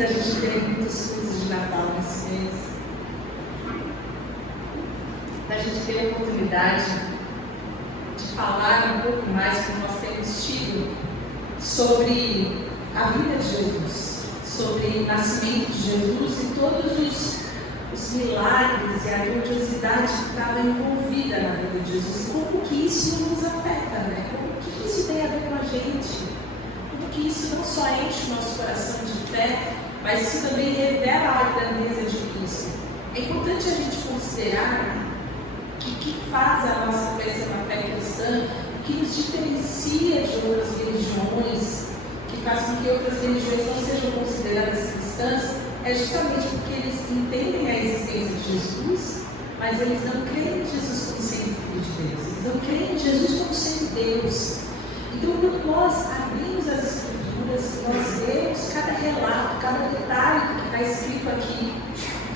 da gente ter muitos cultos de Natal nesse mês, da gente ter a oportunidade de falar um pouco mais, como nós temos tido, sobre a vida de Jesus, sobre o nascimento de Jesus e todos os milagres e a grandiosidade que estava envolvida na vida de Jesus. Como que isso nos afeta, né? Como que isso tem a ver com a gente? Como que isso não só enche o nosso coração de fé, mas isso também revela a grandeza de Cristo. É importante a gente considerar que o que faz a nossa fé ser uma fé cristã, o que nos diferencia de outras religiões, que faz com que outras religiões não sejam consideradas cristãs, é justamente porque eles entendem a existência de Jesus, mas eles não creem em Jesus como sendo Filho de Deus, eles não creem em Jesus como sendo Deus. Então, quando nós abrimos as Escrituras, nós lemos cada relato, cada detalhe que está escrito aqui,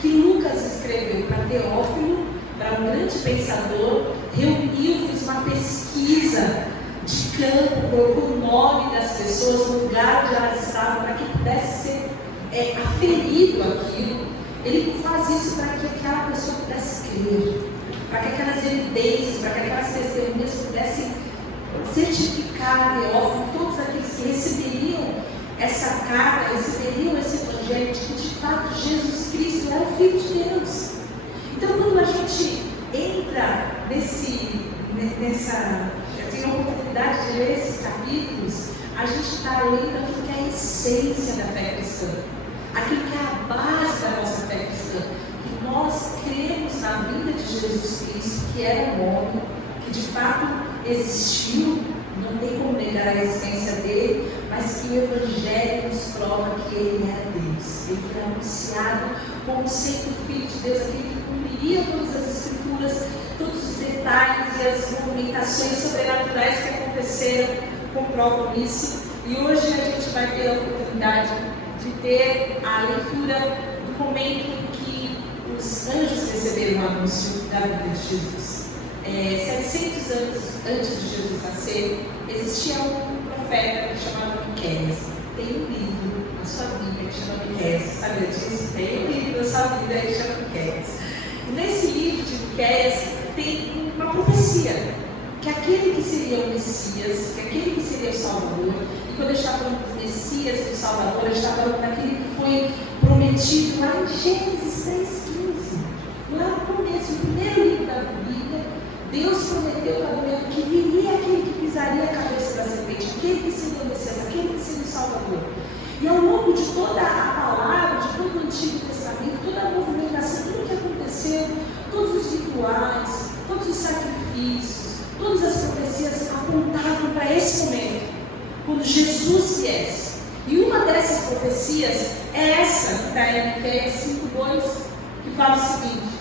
que Lucas escreveu para Teófilo, para um grande pensador, reuniu, fez uma pesquisa de campo, colocou o nome das pessoas, o lugar onde elas estavam, para que pudesse ser aferido aquilo. Ele faz isso para que aquela pessoa pudesse crer, para que aquelas evidências, para que aquelas testemunhas pudessem certificar a Teófilo, todos aqueles que receberiam essa carta, receberiam esse evangelho de que de fato Jesus Cristo era o Filho de Deus. Então, quando a gente entra tem a oportunidade de ler esses capítulos, a gente está lendo aquilo que é a essência da fé cristã, aquilo que é a base da nossa fé cristã, que nós cremos na vida de Jesus Cristo, que era um homem, que de fato existiu, não tem como negar a existência dele, mas que o Evangelho nos prova que ele era Deus. Ele foi anunciado como sendo o Filho de Deus, aquele que cumpriria todas as Escrituras, todos os detalhes e as movimentações sobrenaturais que aconteceram comprovam isso. E hoje a gente vai ter a oportunidade de ter a leitura do momento em que os anjos receberam o anúncio da vida de Jesus. 700 anos antes de Jesus nascer, existia um profeta que chamava Miqueias. Tem um livro na sua Bíblia que chama Miqueias. Sabia disso? Tem um livro na sua Bíblia que chama Miqueias. E nesse livro de Miqueias tem uma profecia, que aquele que seria o Messias, que aquele que seria o Salvador, e quando a gente está falando do Messias e do Salvador, a gente está falando daquele que foi prometido lá em Gênesis 3,15. Lá no começo, no primeiro livro da Bíblia, Deus prometeu para Abraão que viria aquele que pisaria a cabeça da serpente, aquele que seria o Messias, aquele que seria o Salvador. E ao longo de toda a palavra, de todo o Antigo Testamento, toda a movimentação, tudo o que aconteceu, todos os rituais, todos os sacrifícios, todas as profecias apontavam para esse momento, quando Jesus viesse. E uma dessas profecias é essa, que está em Miqueias 5,2, que fala o seguinte: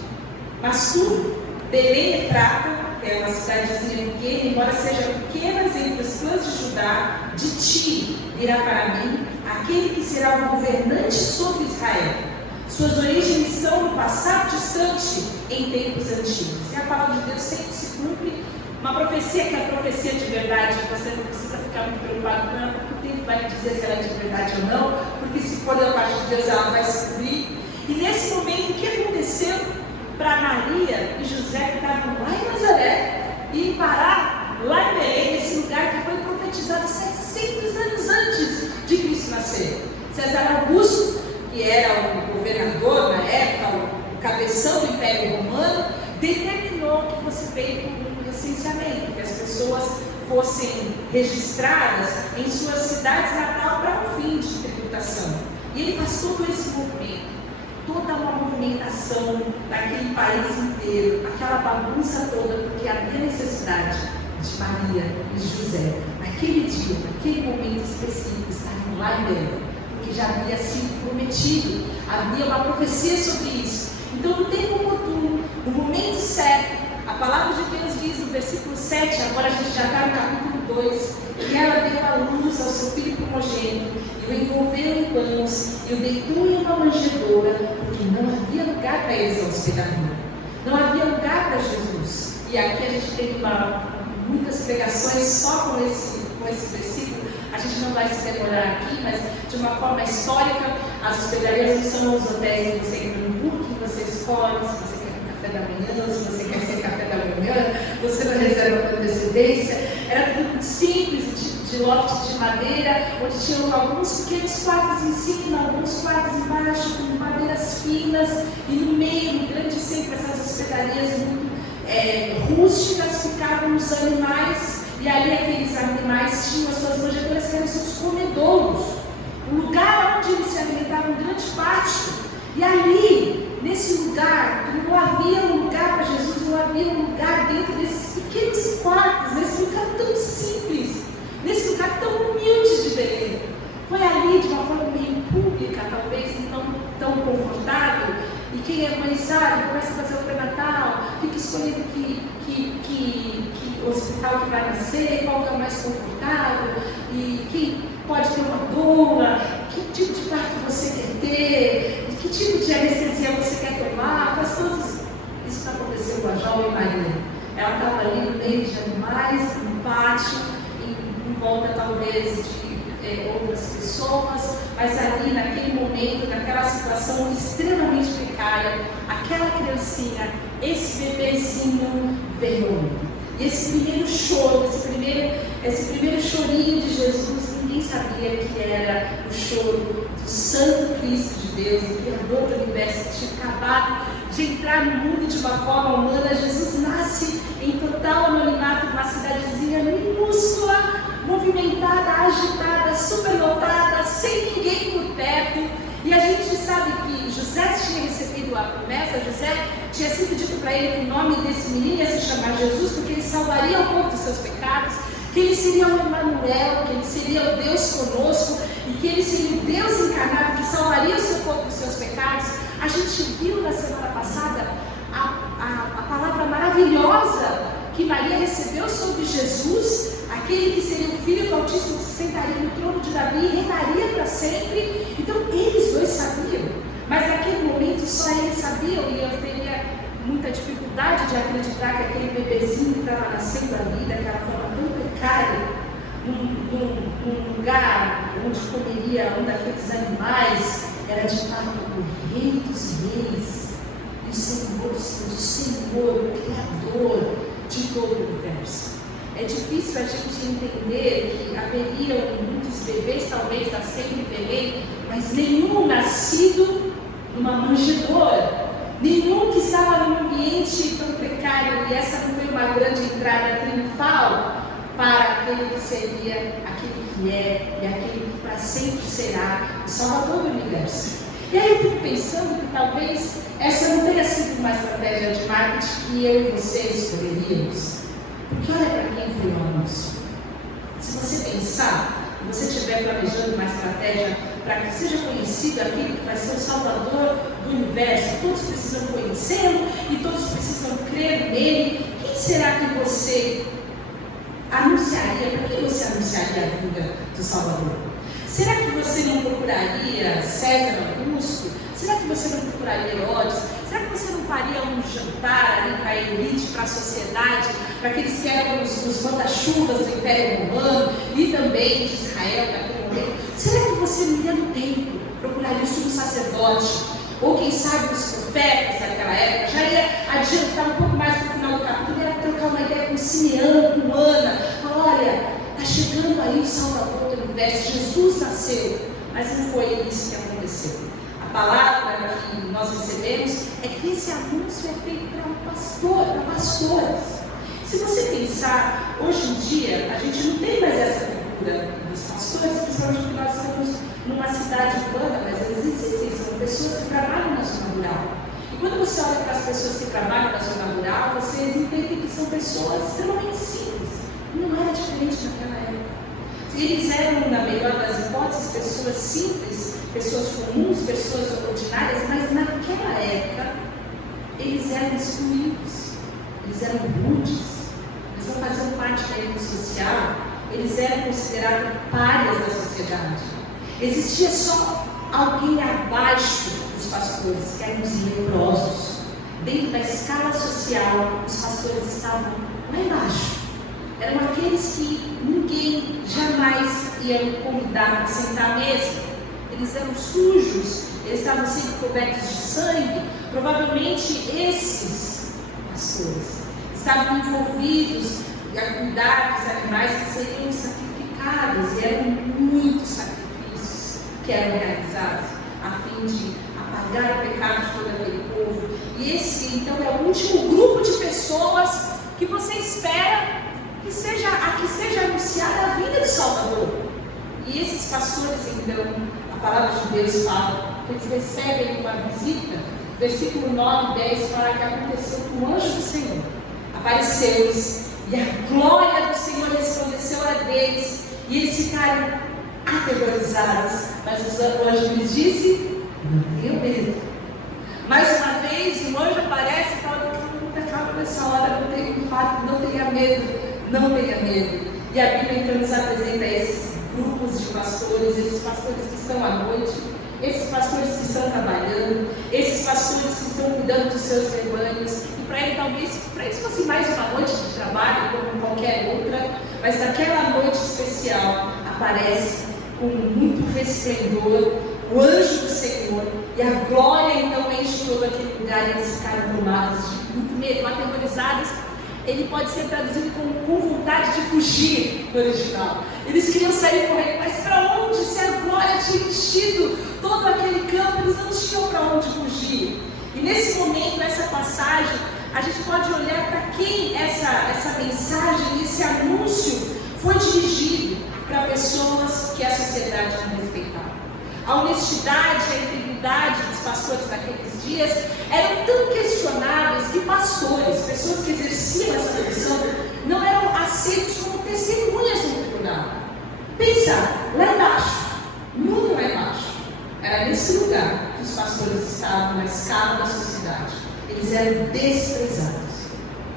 mas tu, Belém Efrata, que é uma cidadezinha pequena, embora seja pequena entre as clãs de Judá, de ti virá para mim aquele que será o governante sobre Israel. Suas origens estão no passado distante, em tempos antigos. E a palavra de Deus sempre se cumpre. Uma profecia que é a profecia de verdade, você não precisa ficar muito preocupado com ela, porque o tempo vai dizer se ela é de verdade ou não, porque se for da parte de Deus ela vai se cumprir. E nesse momento, o que aconteceu para Maria e José, que estavam lá em Nazaré, e parar lá em Belém, nesse lugar que foi profetizado 700 anos antes de Cristo nascer? César Augusto, que era o governador na época, o cabeção do Império Romano, determinou que fosse feito um recenseamento, que as pessoas fossem registradas em suas cidades natal para um fim de tributação. E ele faz todo esse movimento, toda uma movimentação daquele país inteiro, aquela bagunça toda, porque havia necessidade de Maria e de José, naquele dia, naquele momento específico, estavam lá em Belém, porque já havia sido prometido, havia uma profecia sobre isso. Então, no tempo oportuno, no momento certo, a palavra de Deus diz no versículo 7, agora a gente já está no capítulo 2, que ela deu a luz ao seu filho primogênito, e o envolveu em panos, e o deitou em uma manjedoura, porque não havia lugar para eles hospedador. Não havia lugar para Jesus. E aqui a gente tem muitas pregações só com esse versículo, A gente não vai se demorar aqui, mas de uma forma histórica, as hospedarias não são os hotéis que você entra no booking, você escolhe se você quer um café da manhã, se você quer ser café da manhã, você não reserva com antecedência. Era tudo muito simples, de loft de madeira, onde tinham alguns pequenos quartos em cima, alguns quartos embaixo, com madeiras finas, e no meio, no grande centro, essas hospedarias muito rústicas, ficavam os animais, e ali aqueles animais tinham as suas manjedouras, que eram seus comedouros, um lugar onde eles se alimentavam grande parte. E ali, nesse lugar, não havia um lugar para Jesus, não havia um lugar dentro desses pequenos quartos, nesse lugar tão simples, nesse lugar tão humilde de Belém. Foi ali, de uma forma meio pública, talvez não tão confortável, e quem é mãe sabe, começa a fazer o pré-natal, fica escolhendo que hospital que vai nascer, qual que é o mais confortável, e quem pode ter uma doula, que tipo de parto você quer ter, que tipo de anestesia você quer tomar, faz todos. Isso aconteceu com a jovem Maria. Ela estava ali no meio de animais, no pátio, em volta talvez de outras pessoas, mas ali naquele momento, naquela situação extremamente precária, aquela criancinha, esse bebezinho veio ao mundo. E esse primeiro choro, esse primeiro chorinho de Jesus, ninguém sabia que era o choro do Santo Cristo de Deus, o Criador do universo, que tinha acabado de entrar no mundo de uma forma humana. Jesus nasce em total anonimato numa cidadezinha minúscula, movimentada, agitada, superlotada, sem ninguém por perto. E a gente sabe que José tinha recebido a promessa, José tinha sido dito para ele que o nome desse menino ia se chamar Jesus, porque ele salvaria o povo dos seus pecados, que ele seria o Emanuel, que ele seria o Deus conosco, e que ele seria o Deus encarnado, que salvaria o seu povo dos seus pecados. A gente viu na semana passada a palavra maravilhosa que Maria recebeu sobre Jesus, aquele que seria o Filho do Altíssimo, que se sentaria no trono de Davi e reinaria para sempre. Então eles dois sabiam, mas naquele momento só eles sabiam, e eu teria muita dificuldade de acreditar que aquele bebezinho que estava nascendo ali, daquela forma tão precária, num lugar onde comeria um daqueles animais, era de fato o Rei dos Reis, e o Senhor dos Senhores, o Senhor, o Criador de todo o universo. É difícil a gente entender que haveriam muitos bebês, talvez, nascendo em Belém, mas nenhum nascido numa manjedoura, nenhum que estava num ambiente tão precário, e essa não foi uma grande entrada triunfal para aquele que seria, aquele que é e aquele que para sempre será o Salvador do universo. E aí eu fico pensando que talvez essa não tenha sido uma estratégia de marketing que eu e você escolheríamos. Porque olha para quem foi o anúncio. Se você pensar, se você estiver planejando uma estratégia para que seja conhecido aquele que vai ser o Salvador do universo, todos precisam conhecê-lo e todos precisam crer nele, quem será que você anunciaria? Por que você anunciaria a vinda do Salvador? Será que você não procuraria César Augusto? Será que você não procuraria Herodes? Será que você não faria um jantar ali para a elite, para a sociedade, para aqueles que eram os manda-chuvas do Império Romano e também de Israel naquele momento? Será que você não ia no templo, procuraria o sumo sacerdote, ou quem sabe os profetas daquela época, já ia adiantar um pouco mais para o final do capítulo, ia trocar uma ideia com Simeão, com Ana, falar, olha, está chegando aí o Salvador do universo, Jesus nasceu, mas não foi isso que aconteceu. A palavra que nós recebemos é que esse anúncio é feito para um pastor, para pastoras. Se você pensar, hoje em dia, a gente não tem mais essa cultura dos pastores, principalmente porque nós estamos numa cidade urbana, mas eles existem, são pessoas que trabalham na zona rural. E quando você olha para as pessoas que trabalham na zona rural, vocês entendem que são pessoas extremamente simples. Não era diferente naquela época. Eles eram, na melhor das hipóteses, pessoas simples, pessoas comuns, pessoas ordinárias, mas naquela época eles eram excluídos, eles eram rudes, eles não faziam parte da elite social, eles eram considerados párias da sociedade. Existia só alguém abaixo dos pastores, que eram os leprosos. Dentro da escala social, os pastores estavam lá embaixo. eram aqueles que ninguém jamais ia convidar para sentar à mesa. Eles eram sujos, eles estavam sempre cobertos de sangue. Provavelmente esses pastores estavam envolvidos a cuidar dos animais que seriam sacrificados, e eram muitos sacrifícios que eram realizados a fim de apagar o pecado de todo aquele povo. E esse então é o último grupo de pessoas que você espera que seja anunciada a vinda do Salvador. E esses pastores, então, a palavra de Deus fala que eles recebem uma visita. Versículo 9 e 10 fala que aconteceu com o anjo do Senhor. Apareceu-lhes, e a glória do Senhor resplandeceu a deles, e eles ficaram aterrorizados. Mas o anjo lhes disse: não tenham medo. Mais uma vez, o anjo aparece e fala: calma, nessa hora, não tenha medo. Não tenha medo. E a Bíblia então nos apresenta esses grupos de pastores, esses pastores que estão à noite, esses pastores que estão trabalhando, esses pastores que estão cuidando dos seus rebanhos. E para eles fosse mais uma noite de trabalho, como qualquer outra, mas naquela noite especial aparece com muito resplendor o anjo do Senhor, e a glória então enche todo aquele lugar, e eles ficaram tomados de muito medo, aterrorizados. Ele pode ser traduzido com vontade de fugir no original. Eles queriam sair correndo, mas para onde? Se a glória tinha enchido todo aquele campo, eles não tinham para onde fugir. E nesse momento, essa passagem, a gente pode olhar para quem essa mensagem, esse anúncio foi dirigido para pessoas que a sociedade não respeitava. A honestidade, a integridade dos pastores daqueles dias eram tão questionáveis que pastores, pessoas que exerciam essa função, não eram aceitos como testemunhas no tribunal. Pensa, lá embaixo, muito lá embaixo, era nesse lugar que os pastores estavam na escala da sociedade. Eles eram desprezados,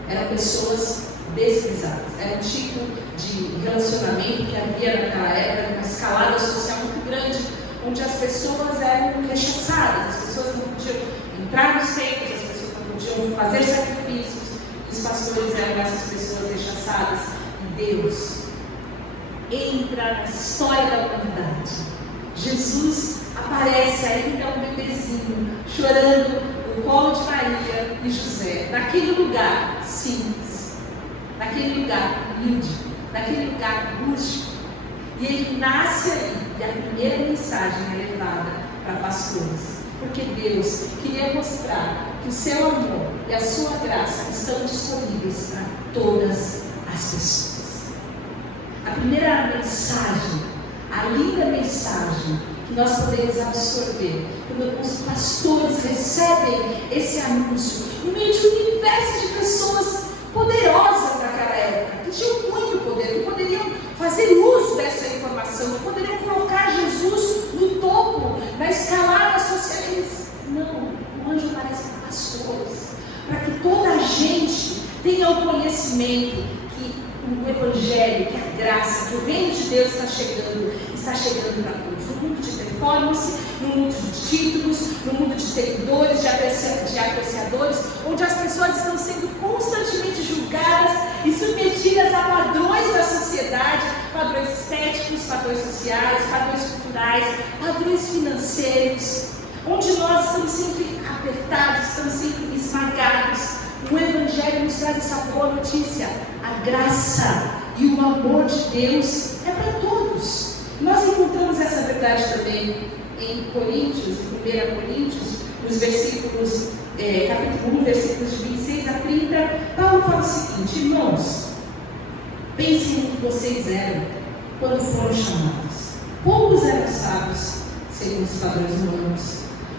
eram pessoas desprezadas. Era um tipo de relacionamento que havia naquela época, uma escalada social muito grande, onde as pessoas eram rechaçadas, as pessoas não podiam entrar nos templos, as pessoas não podiam fazer sacrifícios, os pastores eram essas pessoas rechaçadas. E Deus entra na história da humanidade. Jesus aparece ainda um bebezinho, chorando no colo de Maria e José, naquele lugar simples, naquele lugar humilde, naquele lugar rústico. E ele nasce ali, e a primeira mensagem é levada para pastores, porque Deus queria mostrar que o seu amor e a sua graça estão disponíveis para todas as pessoas. A primeira mensagem, a linda mensagem que nós podemos absorver quando os pastores recebem esse anúncio, no meio de um universo de pessoas poderosas naquela época, que tinham muito poder, que poderiam fazer uso dessa informação, que poderiam colocar Jesus no topo, na escalada social. Não, o anjo aparece para pastores, para que toda a gente tenha o conhecimento que o Evangelho, que a graça, que o reino de Deus está chegando para todos. No mundo de performance, no mundo de títulos, no mundo de seguidores, de apreciadores, onde as pessoas estão sendo constantemente julgadas e submetidas a padrões da sociedade, padrões estéticos, padrões sociais, padrões culturais, padrões financeiros, onde nós estamos sempre apertados, estamos sempre esmagados. O Evangelho nos traz essa boa notícia: a graça e o amor de Deus é para todos. Nós encontramos essa verdade também em Coríntios, em 1 Coríntios, nos versículos, capítulo 1, versículos de 26 a 30, Paulo fala o seguinte: irmãos, pensem no que vocês eram quando foram chamados. Poucos eram sábios, segundo os padrões humanos,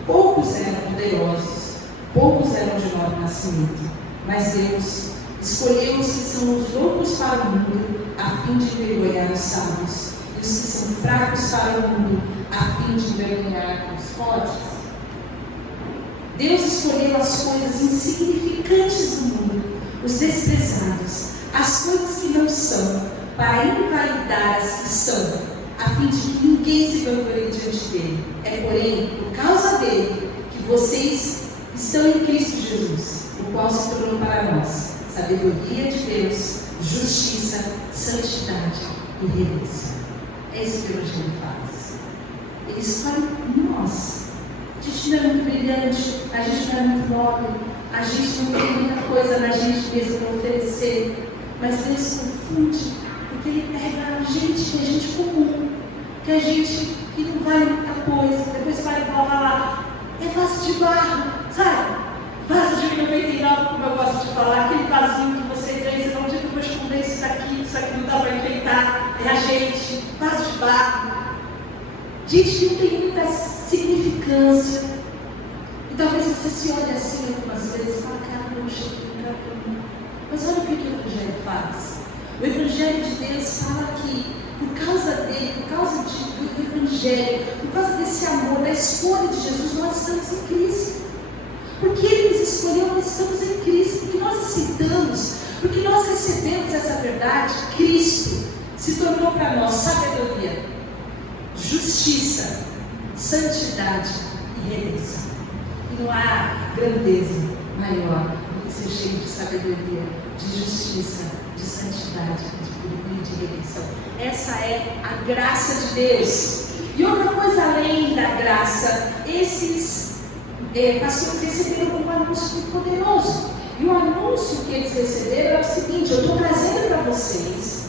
poucos eram poderosos, poucos eram de nobre nascimento, mas Deus escolheu os que são os loucos para o mundo, a fim de envergonhar os sábios, e os que são fracos para o mundo, a fim de envergonhar os fortes. Deus escolheu as coisas insignificantes do mundo, os desprezados, as coisas que não são, para invalidar as que são, a fim de que ninguém se vanglore diante dele. É, porém, por causa dele, que vocês estão em Cristo Jesus, o qual se tornou para nós sabedoria de Deus, justiça, santidade e renúncia. É isso que o Evangelho faz. Ele escolhe nós. A gente não é muito brilhante, a gente não é muito nobre, a gente não tem muita coisa na gente mesmo para oferecer, mas Deus confunde, porque Ele pega a gente que é gente comum, que é gente que não vale muita coisa. Depois vai falar lá, é vaso de barro, sabe? Vaso de 99, como eu gosto de falar, aquele vasinho que você ganha, você fala, onde é que eu vou esconder isso aqui não dá para enfeitar, é a gente, vaso de barro. Gente que não tem muita significância. E talvez você se olhe assim algumas vezes e fale, cara, eu não cheguei em lugar para mim. Mas olha o que o Evangelho faz. O Evangelho de Deus fala que, por causa dele, por causa do Evangelho, por causa desse amor, da escolha de Jesus, nós estamos em Cristo. Porque Ele nos escolheu, nós estamos em Cristo. Porque nós aceitamos, porque nós recebemos essa verdade. Cristo se tornou para nós sabedoria, justiça, santidade e redenção. E não há grandeza maior do que ser cheio de sabedoria, de justiça, de santidade e de redenção. Essa é a graça de Deus. E outra coisa além da graça, esses pastores receberam um anúncio muito poderoso. E o anúncio que eles receberam é o seguinte: eu estou trazendo para vocês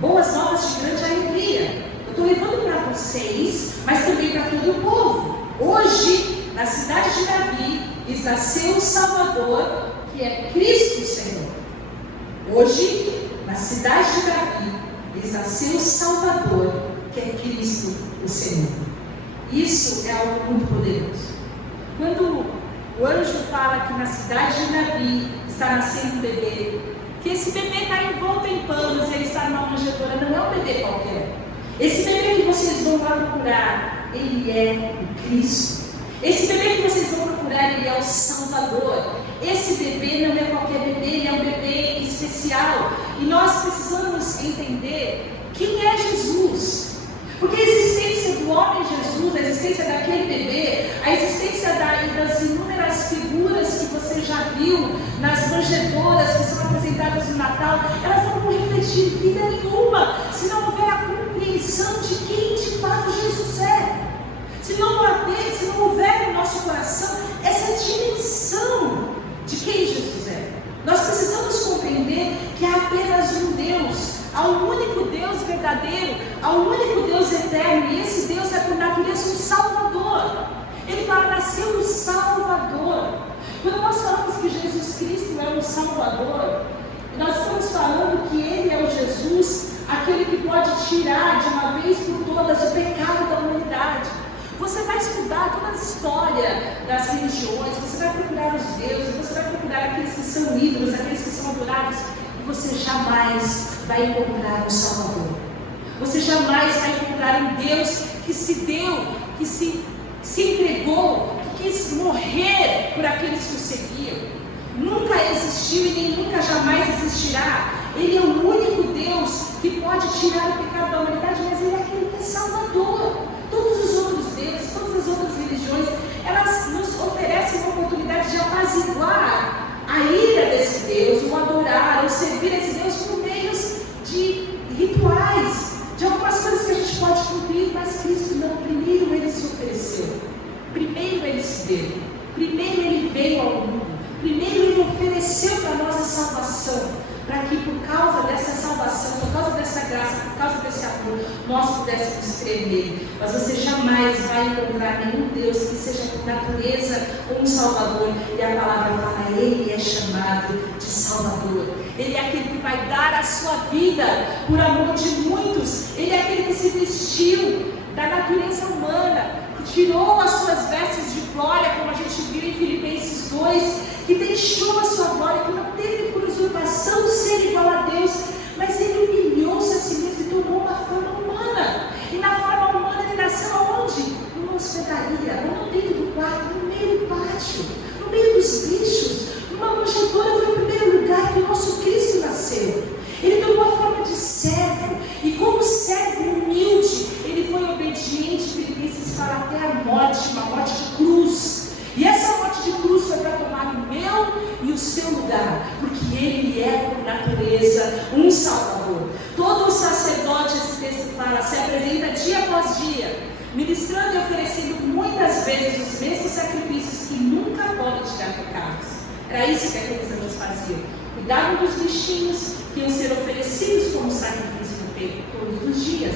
boas novas de grande alegria. Eu estou levando para vocês, mas também para todo o povo. Hoje, na cidade de Davi, lhes nasceu o Salvador, que é Cristo Senhor. Hoje, na cidade de Davi, lhes nasceu o Salvador, que é Cristo o Senhor. Isso é algo muito poderoso. Quando o anjo fala que na cidade de Davi está nascendo um bebê, que esse bebê está envolto em panos e ele está numa manjedoura, não é um bebê qualquer. Esse bebê que vocês vão lá procurar, ele é o Cristo. Esse bebê que vocês vão procurar, ele é o Salvador. Esse bebê não é qualquer bebê, ele é um bebê especial. E nós precisamos entender quem é Jesus. Porque a existência do homem Jesus, a existência daquele bebê, a existência das inúmeras figuras que você já viu nas manjedouras que são apresentadas no Natal, elas não vão refletir vida nenhuma se não houver a compreensão de quem de fato Jesus é. Se não houver no nosso coração essa dimensão de quem Jesus é. Nós precisamos compreender que há apenas um Deus, há um único Deus verdadeiro, há um único Deus eterno, e esse Deus é por natureza um Salvador. Ele fala, nasceu o Salvador. Quando nós falamos que Jesus Cristo é um Salvador, nós estamos falando que Ele é o Jesus, aquele que pode tirar de uma vez por todas o pecado da humanidade. Você vai estudar toda a história das religiões, você vai procurar os deuses, você vai procurar aqueles que são ídolos, aqueles que são adorados, e você jamais vai encontrar um Salvador. Você jamais vai encontrar um Deus que se deu, que se entregou, que quis morrer por aqueles que o seguiam. Nunca existiu e nem nunca jamais existirá. Ele é o único Deus que pode tirar o pecado da humanidade, mas Ele é aquele que é Salvador. Todos os outros deuses, todas as outras religiões, elas nos oferecem uma oportunidade de apaziguar a ira desse Deus, o adorar, o servir esse Deus por meios de rituais, de algumas coisas que a gente pode cumprir, mas Cristo não. Primeiro Ele se ofereceu, primeiro Ele se deu, primeiro Ele veio ao mundo, primeiro Ele ofereceu para nós a salvação, para que por causa dessa salvação, por causa dessa graça, por causa desse amor, nós pudéssemos crer nele. Mas você jamais vai encontrar nenhum Deus que seja por natureza um Salvador. E a palavra fala, Ele é chamado de Salvador. Ele é aquele que vai dar a sua vida por amor de muitos. Ele é aquele que se vestiu da natureza humana, que tirou as suas vestes de glória, como a gente viu em Filipenses 2, que deixou a sua glória, que não teve por usurpação ser igual a Deus, mas Ele humilhou-se a si mesmo e tomou uma forma humana. E na forma humana Ele nasceu aonde? Numa hospedaria, não dentro do quarto, no meio do pátio, no meio dos bichos, numa manjedoura. Foi o primeiro lugar que o nosso Cristo nasceu. Ele tomou a forma de servo, e como servo humilde, Ele foi obediente, Filipenses fala, até a morte, uma morte de cruz. E essa morte de cruz foi para tomar o meu e o seu lugar, porque Ele um Salvador. Todo o sacerdote, esse texto fala, se apresenta dia após dia, ministrando e oferecendo muitas vezes os mesmos sacrifícios que nunca podem tirar pecados. Era isso que aqueles anjos faziam. Cuidavam dos bichinhos que iam ser oferecidos como sacrifício todos os dias.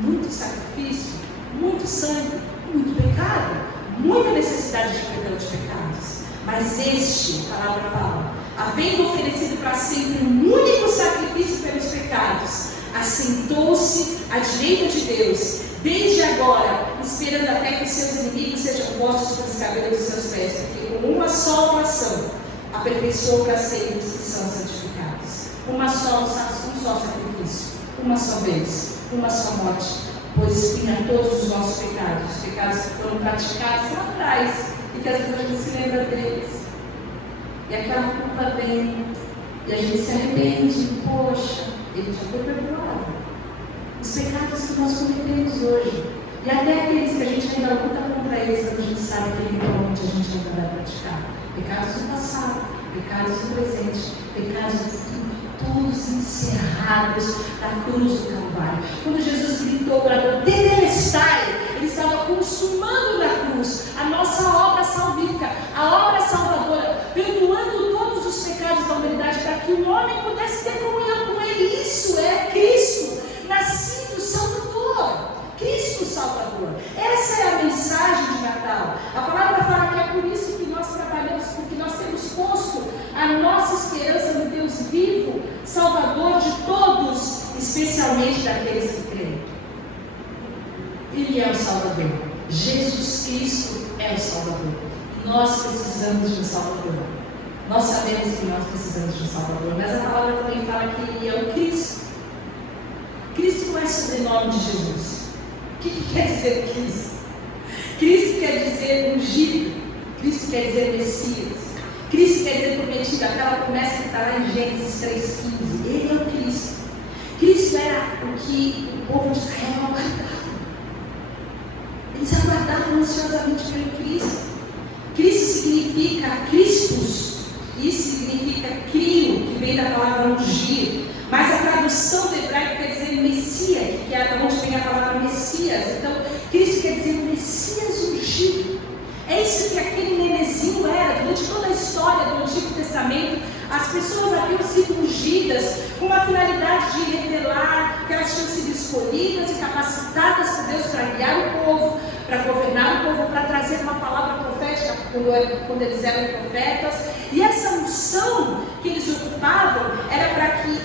Muito sacrifício, muito sangue, muito pecado, muita necessidade de perdão de pecados. Mas este, a palavra fala, havendo oferecido para sempre um único sacrifício pelos pecados, assentou-se à direita de Deus, desde agora, esperando até que seus inimigos sejam postos pelos cabelos dos seus pés, porque com uma só oração aperfeiçoou para sempre os que são santificados. Um só sacrifício, uma só vez, uma só morte, pois expia todos os nossos pecados, os pecados que foram praticados lá atrás e que às vezes a gente se lembra deles. E aquela culpa vem e a gente se arrepende, poxa, ele já foi perdoado. Os pecados que nós cometemos hoje, e até aqueles que a gente ainda luta contra eles, a gente sabe que eventualmente a gente ainda vai praticar. Pecados do passado, pecados do presente, pecados do futuro, todos encerrados na cruz do Calvário. Quando Jesus gritou, bradou, tetelestai, ele estava consumando na cruz a nossa obra salvífica, a obra salvadora, perdoando todos os pecados da humanidade para que o homem pudesse ter comunhão com ele. Isso é Cristo, nascido Salvador. Cristo Salvador. Essa é a mensagem de Natal. A palavra fala que é por isso que nós trabalhamos, porque nós temos posto a nossa esperança no Deus vivo, Salvador de todos, especialmente daqueles que creem. Ele é o Salvador. Jesus Cristo é o Salvador. Nós precisamos de um Salvador. Nós sabemos que nós precisamos de um Salvador, mas a palavra também fala que ele é o Cristo. Cristo não é sobrenome de Jesus. O que quer dizer Cristo? Cristo quer dizer ungido. Cristo quer dizer Messias. Cristo quer dizer prometido. Aquela promessa que está lá em Gênesis 3,15. Ele é o Cristo. Cristo era o que o povo de Israel aguardava. Eles aguardavam ansiosamente pelo Cristo. Cristo significa Christus. Isso significa crio, que vem da palavra ungir. Mas a tradução do hebraico quer dizer Messias, que é de onde vem a palavra Messias. Então, Cristo quer dizer Messias ungido. É isso que aquele nenezinho era. Durante toda a história do Antigo Testamento, as pessoas haviam sido ungidas com a finalidade de revelar que elas tinham sido escolhidas e capacitadas por Deus para guiar o povo, para governar o povo, para trazer uma palavra profética quando eles eram profetas. E essa unção que eles ocupavam era para que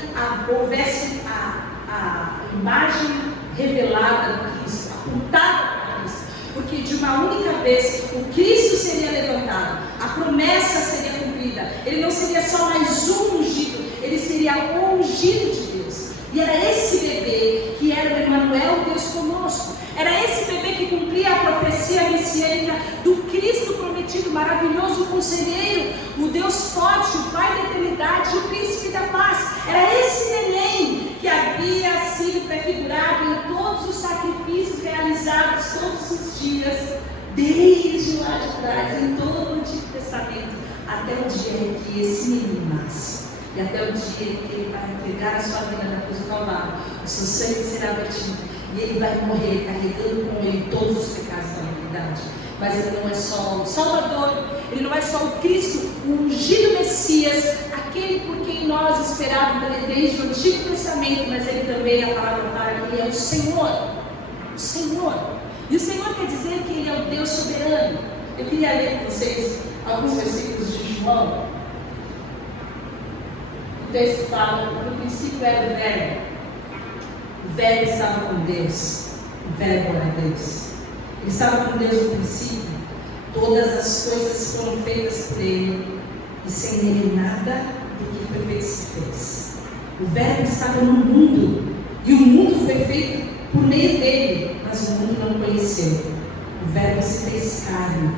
houvesse a imagem revelada do Cristo, apontada para Cristo. Porque de uma única vez o Cristo seria levantado, a promessa seria cumprida. Ele não seria só mais um ungido, ele seria o ungido de Deus. E era esse bebê que era o Emmanuel, Deus conosco. Era esse bebê que cumpria a profecia messiânica do Cristo prometido, maravilhoso conselheiro, o Deus forte, o Pai da eternidade, o Príncipe da paz. Era esse neném que havia sido prefigurado em todos os sacrifícios realizados todos os dias, desde lá de trás, em todo o Antigo Testamento, até o dia em que esse menino nasce. E até o dia em que ele vai entregar a sua vida na cruz do Calvário, o seu sangue será vertido e ele vai morrer carregando com ele todos os pecados da humanidade. Mas ele não é só o Salvador, ele não é só o Cristo, o ungido Messias, aquele por quem nós esperávamos desde o Antigo Testamento, mas ele também, a palavra fala que ele é o Senhor. O Senhor. E o Senhor quer dizer que ele é o Deus soberano. Eu queria ler com vocês alguns versículos de João. O texto fala, no princípio era o Verbo. O Verbo estava com Deus. O Verbo era Deus. Ele estava com Deus no princípio. Todas as coisas foram feitas por Ele. E sem Ele nada do que foi feito se fez. O Verbo estava no mundo. E o mundo foi feito por meio dele. Mas o mundo não conheceu. O Verbo se fez carne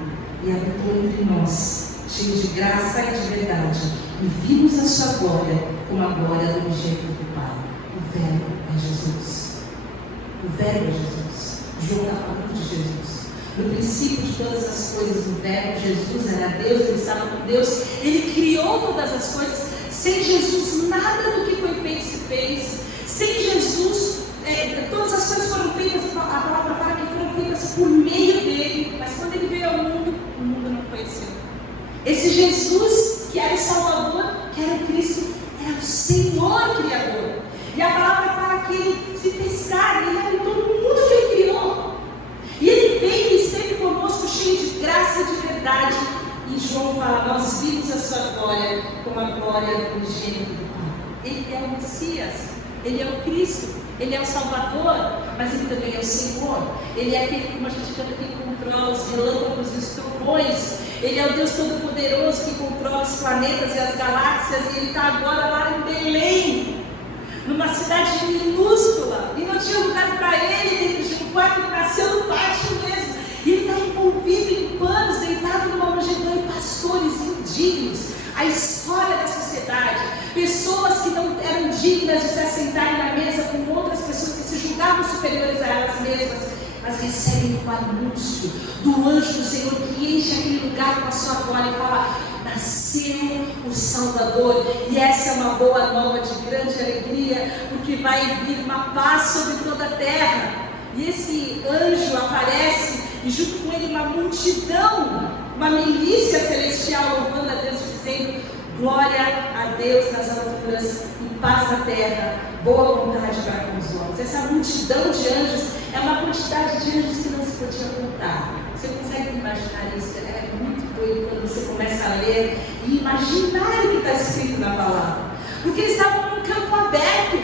e habitou entre nós, cheio de graça e de verdade. E vimos a sua glória como a glória do unigênito do Pai. O Verbo é Jesus. O Verbo é Jesus. João está falando de Jesus. No princípio de todas as coisas, o Verbo, Jesus, era Deus, ele estava com Deus, ele criou todas as coisas Sem Jesus, nada do que foi feito se fez. Sem Jesus, todas as coisas foram feitas, a palavra fala que foram feitas por meio dele. Mas quando ele veio ao mundo, o mundo não conheceu. Esse Jesus, que era o Salvador, que era o Cristo, era o Senhor Criador. E a palavra fala que ele se fez carne, ele habitou no mundo que ele criou. E ele veio e esteve conosco, cheio de graça e de verdade. E João fala: nós vimos a sua glória como a glória unigênita do Pai. Ele é o Messias, ele é o Cristo, ele é o Salvador, mas ele também é o Senhor. Ele é aquele, como a gente canta, que controla os relâmpagos e os trovões. Ele é o Deus Todo-Poderoso que controla os planetas e as galáxias. E ele está agora lá em Belém, numa cidade minúscula, e não tinha lugar para ele dentro de um quarto. Ele nasceu no pátio mesmo, e ele está envolvido em panos, deitado numa manjedoura, e pastores indignos. A história da sociedade, pessoas que não eram dignas de se assentarem na mesa com outras pessoas que se julgavam superiores a elas mesmas, mas recebem o anúncio do anjo do Senhor que enche aquele lugar com a sua glória e fala: nasceu o Salvador. E essa é uma boa nova de grande alegria, porque vai vir uma paz sobre toda a terra. E esse anjo aparece, e junto com ele uma multidão, uma milícia celestial louvando a Deus, dizendo: glória a Deus nas alturas e paz na terra, boa vontade para com os homens. Essa multidão de anjos é uma quantidade de anjos que não se podia contar. Você consegue imaginar isso? É muito doido quando você começa a ler e imaginar o que está escrito na palavra. Porque eles estavam num campo aberto,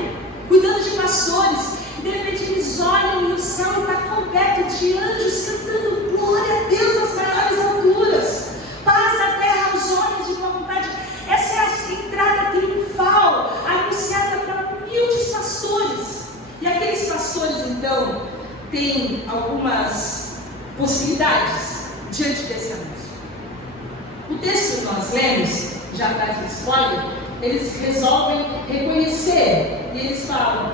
cuidando de pastores, e de repente eles olham e o céu está coberto de anjos cantando glória a Deus nas maiores alturas, paz na terra aos homens de boa vontade. Essa é a entrada triunfal anunciada para humildes pastores. E aqueles pastores, então, têm algumas possibilidades diante desse anúncio. O texto que nós lemos, já traz um spoiler, eles resolvem reconhecer, e eles falam: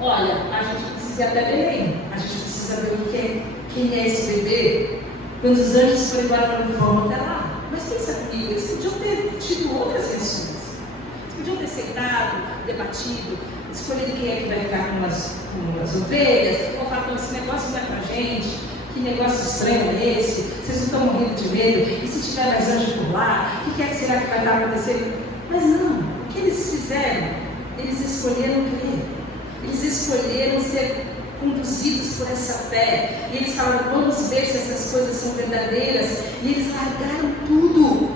olha, a gente precisa ir até Belém, a gente precisa ver o que é, quem é esse bebê. Quando os anjos foram embora, falaram: vamos até lá. Mas pensa comigo, eles podiam ter tido outras reações, eles podiam ter sentado, debatido, escolhido quem é que vai ficar com as ovelhas, ou falar: esse negócio não é pra gente. Que negócio estranho é esse? Vocês não estão morrendo de medo? E se tiver mais anjo por lá? O que será que vai estar acontecendo? Mas não, o que eles fizeram? Eles escolheram crer. Eles escolheram ser conduzidos por essa fé. E eles falaram: vamos ver se essas coisas são verdadeiras. E eles largaram tudo.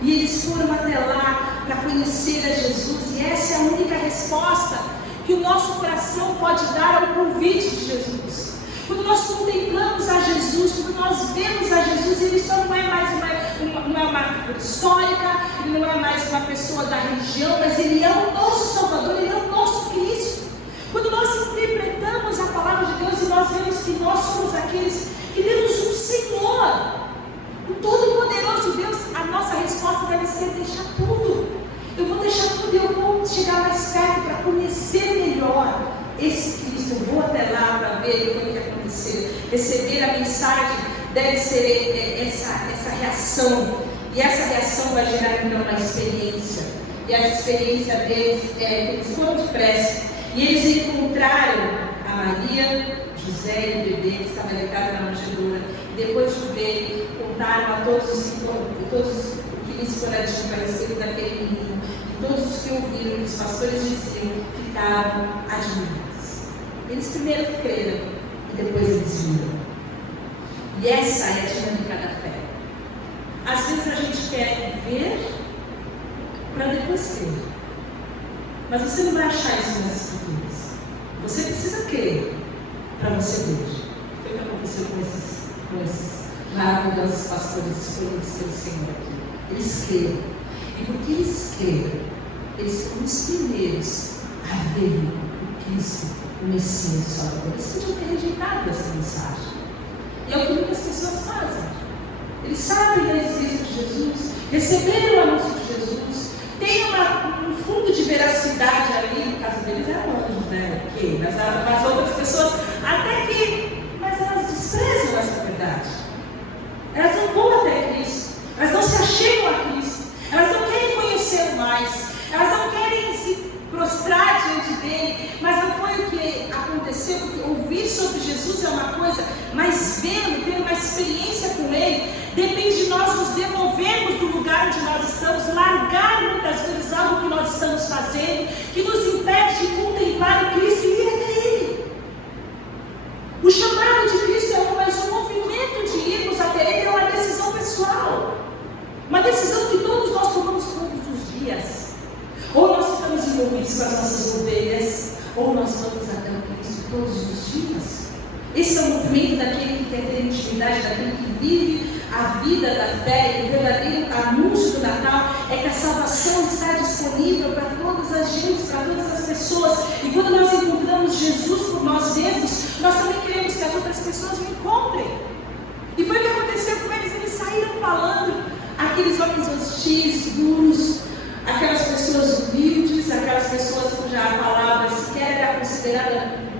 E eles foram até lá para conhecer a Jesus. E essa é a única resposta que o nosso coração pode dar ao convite de Jesus. Quando nós contemplamos a Jesus, quando nós vemos a Jesus, ele só não é mais uma figura histórica, ele não é mais uma pessoa da religião, mas ele é o nosso Salvador, ele é o nosso Cristo. Quando nós interpretamos a palavra de Deus e nós vemos que nós somos aqueles que temos um Senhor, o Todo-Poderoso Deus, a nossa resposta deve ser: deixar tudo. Eu vou deixar tudo e eu vou chegar mais perto para conhecer melhor esse Cristo. Eu vou até lá para ver o que acontecer. Receber a mensagem deve ser essa reação. E essa reação vai gerar então uma experiência. E essa experiência deles é que eles foram depressa. E eles encontraram a Maria, José e o bebê que estava deitado na manjedoura. Depois de ver, contaram a todos o que lhes fora dito a respeito daquele menino. E todos os que ouviram que os pastores diziam ficaram admirados. Eles primeiro creram e depois eles viram. E essa é a dinâmica da fé. Às vezes a gente quer ver para depois crer. Mas você não vai achar isso nas Escrituras. Você precisa crer para você ver. Foi o que aconteceu com esses maravilhosos pastores escolhidos pelo Senhor aqui. Eles creram. E porque eles creram, eles foram os primeiros a ver o Cristo, o Messias, o Salvador. Eles podiam ter rejeitado essa mensagem. E é o que muitas pessoas fazem. Eles sabem a existência de Jesus, receberam o anúncio de Jesus, tem um fundo de veracidade ali. No caso deles eram anjos, né? Porque nas outras pessoas, até que, mas elas desprezam essa verdade. Elas não vão até Cristo, elas não se achegam a Cristo, elas não querem conhecer mais, elas não nós nos demovermos do lugar onde nós estamos, largar muitas vezes algo que nós estamos fazendo, que nos impede de contemplar o Cristo e ir até Ele. O chamado de Cristo é mas o movimento de irmos até Ele é uma decisão pessoal. Uma decisão que todos nós tomamos todos os dias. Ou nós ficamos envolvidos com as nossas ovelhas, ou nós vamos até o Cristo todos os dias. Esse é o movimento daquele que quer ter intimidade, daquele que vive a vida da fé. E o verdadeiro anúncio do Natal é que a salvação está disponível para todas as gentes, para todas as pessoas. E quando nós encontramos Jesus por nós mesmos, nós também queremos que as outras pessoas o encontrem. E foi o que aconteceu com eles. Eles saíram falando, aqueles homens hostis, duros, aquelas pessoas humildes, aquelas pessoas cuja palavra sequer era considerada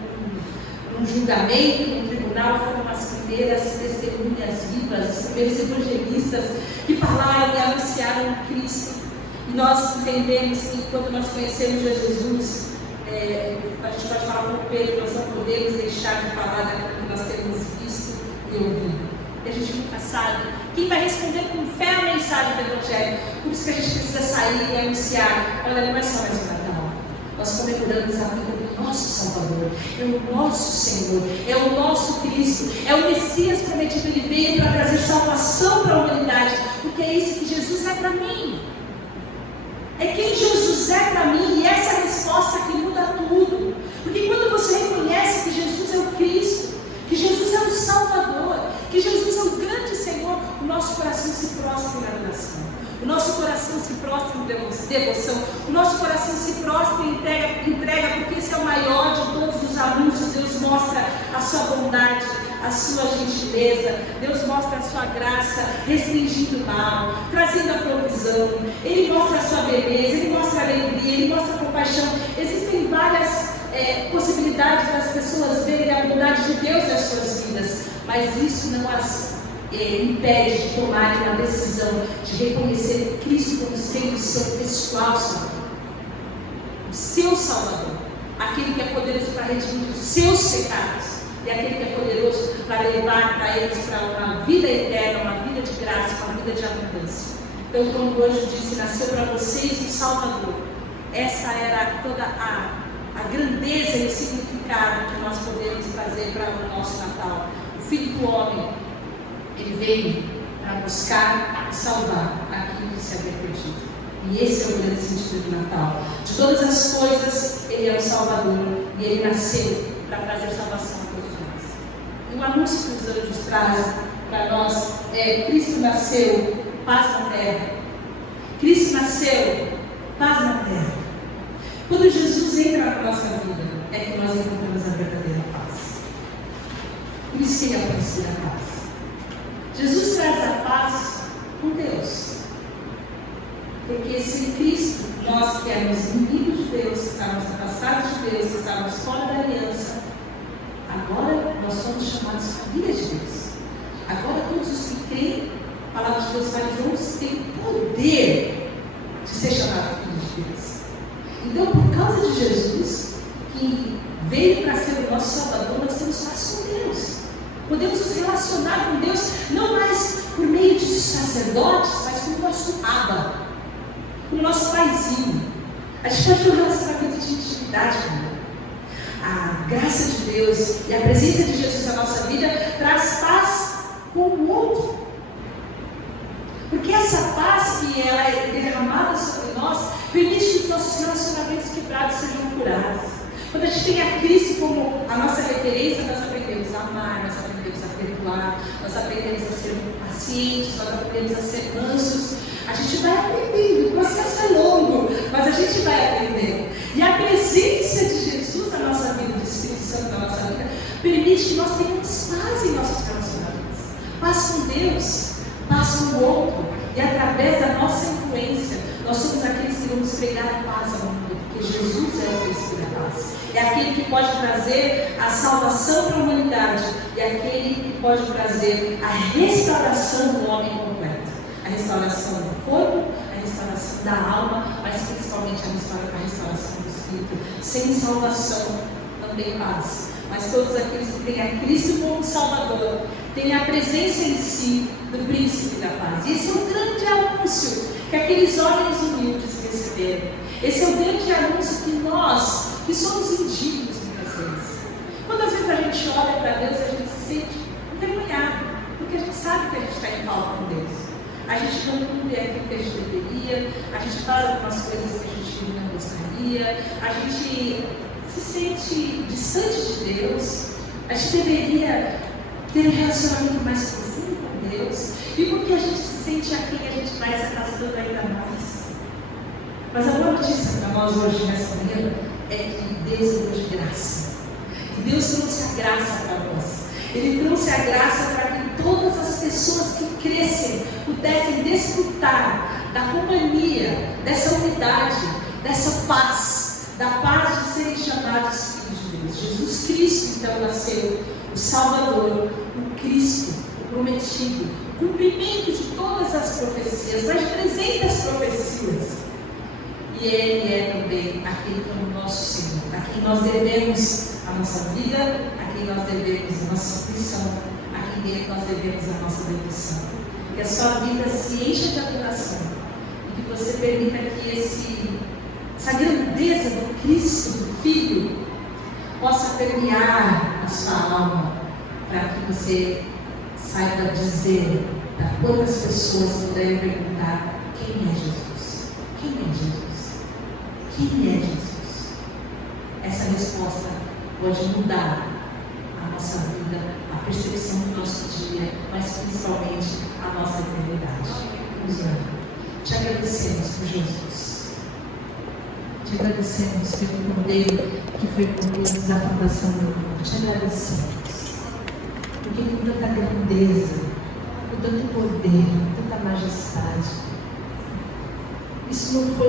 um julgamento, um tribunal, foram as primeiras testemunhas vivas, os primeiros evangelistas que falaram e anunciaram Cristo. E nós entendemos que quando nós conhecemos Jesus, a gente pode falar com Pedro, nós não podemos deixar de falar daquilo que nós temos visto e ouvido. E a gente nunca sabe quem vai responder com fé a mensagem do Evangelho. Por isso que a gente precisa sair e anunciar. Olha, não é só mais um Natal. Nós comemoramos a vida do nosso Salvador, é o nosso Senhor, é o nosso Cristo, é o Messias prometido. Ele veio para trazer salvação para a humanidade, porque é isso que Jesus é para mim. É quem Jesus é para mim, e essa é a resposta que muda tudo. Porque quando você reconhece que Jesus é o Cristo, que Jesus é o Salvador, que Jesus é o grande Senhor, o nosso coração se prostra em adoração. O nosso coração se prostra em devoção. O nosso coração se prostra e entrega, porque esse é o maior de todos os anúncios. Deus mostra a sua bondade, a sua gentileza. Deus mostra a sua graça, restringindo o mal, trazendo a provisão. Ele mostra a sua beleza, Ele mostra a alegria, Ele mostra a compaixão. Existem várias possibilidades das pessoas verem a bondade de Deus nas suas vidas, mas isso não as impede de tomarem uma decisão de reconhecer Cristo como sendo o seu pessoal Salvador, o seu Salvador, aquele que é poderoso para redimir os seus pecados e aquele que é poderoso para levar para eles para uma vida eterna, uma vida de graça, uma vida de abundância. Então, como hoje disse, nasceu para vocês o Salvador. Essa era toda a grandeza e o significado que nós podemos trazer para o nosso Natal. O Filho do Homem, Ele veio para buscar e salvar aquilo que se havia perdido. E esse é o grande sentido do Natal. De todas as coisas, Ele é o Salvador. E Ele nasceu para trazer salvação a todos nós. E o anúncio que os anjos trazem para nós é: Cristo nasceu, paz na terra. Cristo nasceu, paz na terra. Quando Jesus entra na nossa vida, é que nós encontramos a verdadeira paz. Por isso que Ele é o príncipe da paz. Jesus traz a paz com Deus. Porque sem Cristo, nós que éramos inimigos de Deus, que estávamos afastados de Deus, que estávamos fora da aliança, agora nós somos chamados família de Deus. Agora todos os que creem, a palavra de Deus fala que todos têm poder de ser chamados filhos de Deus. Então, por causa de Jesus, que veio para ser o nosso Salvador, nós temos paz com Deus. Podemos nos relacionar com Deus, não mais por meio de sacerdotes, mas com o nosso Abba, com o nosso paizinho. A gente pode ter um relacionamento de intimidade com Ele. A graça de Deus e a presença de Jesus na nossa vida traz paz com o outro. Porque essa paz que ela é derramada sobre nós, permite que os nossos relacionamentos quebrados sejam curados. Quando a gente tem a Cristo como a nossa referência, nós aprendemos a amar, nós aprendemos a perdoar, nós aprendemos a ser pacientes, nós aprendemos a ser mansos. A gente vai aprendendo, o processo é longo, mas a gente vai aprendendo. E a presença de Jesus na nossa vida, do Espírito Santo na nossa vida, permite que nós tenhamos paz em nossos relacionamentos. Paz com Deus, paz com o outro. E através da nossa influência, nós somos aqueles que vamos pregar a paz ao mundo, porque Jesus é o príncipe da paz. É aquele que pode trazer a salvação para a humanidade, e aquele que pode trazer a restauração do homem completo. A restauração do corpo, a restauração da alma, mas principalmente a restauração do espírito. Sem salvação não tem paz. Mas todos aqueles que têm a Cristo como Salvador, têm a presença em si, do príncipe da paz. E esse é o grande anúncio que aqueles homens humildes receberam. Esse é o grande anúncio que nós, que somos indignos muitas vezes. Quantas vezes a gente olha para Deus e a gente se sente envergonhado, porque a gente sabe que a gente está em falta com Deus. A gente não cumpre aquilo que a gente deveria, a gente fala algumas coisas que a gente não gostaria, a gente se sente distante de Deus, a gente deveria ter um relacionamento mais profundo com Deus, e porque a gente se sente aquém, a gente vai se afastando ainda mais. Mas a boa notícia para nós hoje nessa manhã é que Deus é Deus de graça. E Deus trouxe a graça para nós. Ele trouxe a graça para que todas as pessoas que crescem pudessem desfrutar da companhia, dessa unidade, dessa paz, da paz de serem chamados filhos de Deus. Jesus Cristo então nasceu, o Salvador, o Cristo, o prometido, o cumprimento de todas as profecias, mais de 300 profecias. E Ele é também aquele que é o nosso Senhor, a quem nós devemos a nossa vida, a quem nós devemos a nossa submissão, a quem nós devemos a nossa devoção. Que a sua vida se encha de adoração e que você permita que essa grandeza do Cristo, do Filho, possa permear a sua alma, para que você saiba dizer para quantas pessoas puderem perguntar: quem é Jesus? Quem é Jesus? Quem é Jesus? Essa resposta pode mudar a nossa vida, a percepção do nosso dia, mas principalmente a nossa eternidade. Vamos orar. Te agradecemos por Jesus. Te agradecemos pelo Cordeiro que foi conosco na fundação do mundo. Te agradecemos. Porque com tanta grandeza, com tanto poder, com tanta majestade, isso não foi